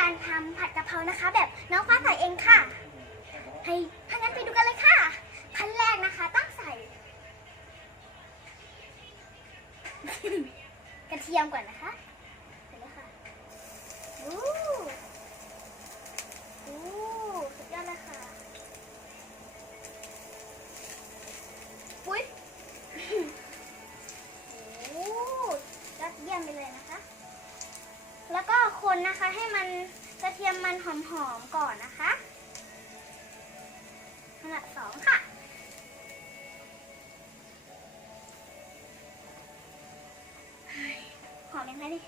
การทำผัดกะเพรานะคะ แบบน้องฟ้าใส่เองค่ะ ให้ถ้างั้นไปดูกันเลยค่ะ ขั้นแรกนะคะต้องใส่ กระเทียมก่อนนะคะ หอมๆก่อนนะคะขนาดสองค่ะ หอมยังไงดิ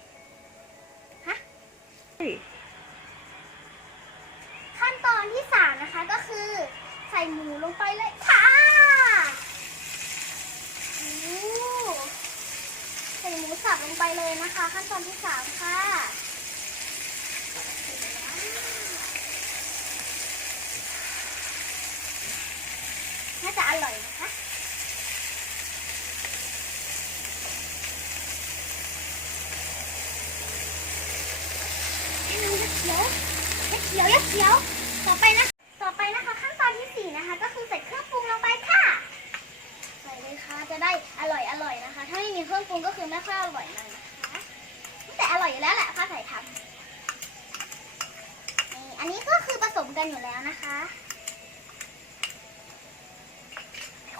ฮะ ขั้นตอนที่สามนะคะก็คือ ใส่หมูลงไปเลยค่ะใส่หมูสับลงไปเลยนะคะ ขั้นตอนที่สามค่ะน่าจะอร่อยนะคะ ยัก เขียวยักเขียวต่อไปนะต่อไปนะคะ ขั้นตอนที่สี่นะคะ ก็คือใส่เครื่องปรุงลงไปค่ะใส่เลยค่ะจะได้อร่อยอร่อยนะคะ ถ้าไม่มีเครื่องปรุงก็คือไม่ค่อยอร่อยเลยนะคะแต่อร่อยอยู่แล้วแหละถ้าใส่ทำนี่อันนี้ก็คือผสมกันอยู่แล้วนะคะ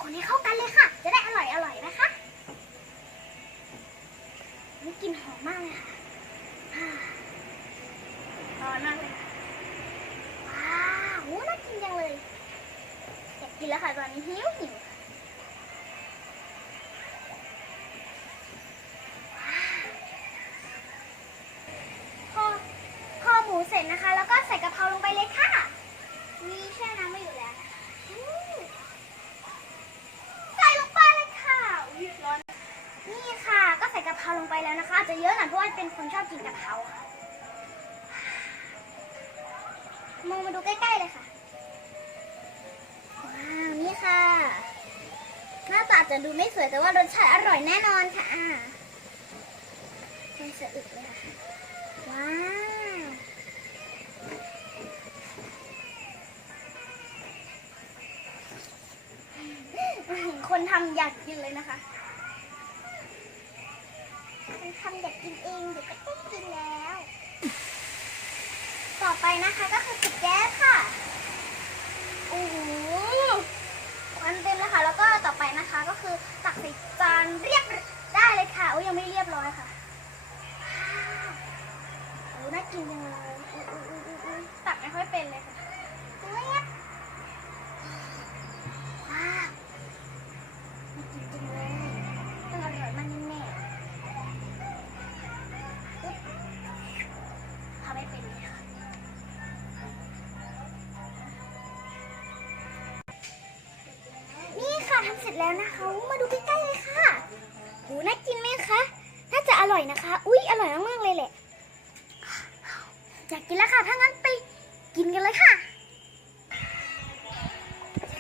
คนให้เข้ากันเลยค่ะ จะได้อร่อยอร่อยนะคะนี่กลิ่นหอมมากเลยค่ะอ่าร้อนมากเลยค่ะว้าวโหน่ากินจังเลย อยา กินแล้วค่ะตอนนี้หิวหิวว้าวพอพอหมูเสร็จนะคะ แล้วก็ใส่กะเพราลงไปเลยค่ะ มีแช่น้ำไม่อยู่แล้วนะคะใส่ลงไปเลยค่ะอุ๊ยร้อน นี่ค่ะ ก็ใส่กะเพราลงไปแล้วนะคะ อาจจะเยอะหน่อยเพราะว่าเป็นคนชอบกินกะเพราค่ะมองมาดูใกล้ๆเลยค่ะ อาจจะดูไม่สวยแต่ว่ารสชาติอร่อยแน่นอนค่ะไม่สะอึกเลยค่ะว้าวคนทำอยากกินเลยนะคะคนทำอยากกินเองเดี๋ยวก็ต้องกินแล้ว ต่อไปนะคะก็คือปิดแก๊สค่ะ โอ้โหควันเต็มเลยค่ะ แล้วก็ต่อไปนะคะก็คือตักใส่จานเรียบได้เลยค่ะโอ้ยยังไม่เรียบร้อยค่ะว้าวโอ้น่ากินจังเลยอุ๊ยอุ๊ยอุ๊ยอุ๊ยอุ๊ย ตักไม่ค่อยเป็นเลยค่ะเรียบว้าวน่ากินจังเลยต้อร่อยมากแน่อยทำไม่เป็นเลยค่ะนี่ค่ะทำเสร็จแล้วนะคะ มาดูใกล้ๆเลยค่ะโหน่ากินไหมคะ น่าจะอร่อยนะคะ อุ๊ย อร่อยมากๆเลยแหละ อยากกินแล้วค่ะ ถ้างั้นไปกินกันเลยค่ะ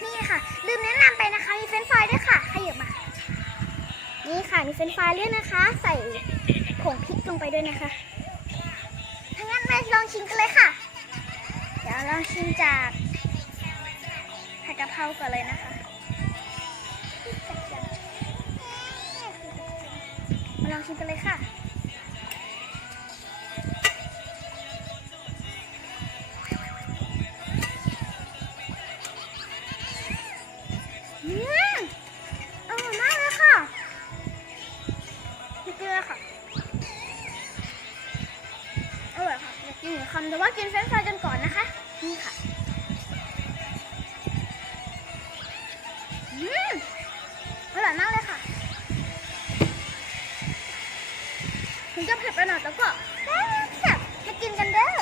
นี่ค่ะ ลืมแนะนำไปนะคะ มีเฟรนฟรายด้วยค่ะ ขยับมา นี่ค่ะ มีเฟรนฟรายด้วยนะคะ ใส่ผงพริกลงไปด้วยนะคะ ถ้างั้นมาลองชิมกันเลยค่ะ เดี๋ยวลองชิมจากผัดกะเพราก่อนเลยนะคะมาลองชิมกันเลยค่ะ กินเฟรนช์ฟรายกันก่อนนะคะ นี่ค่ะอืมอร่อยมากเลยค่ะ ถึงจะเผ็ดไปหน่อยแต่ก็แซ่บมากินกันเด้อ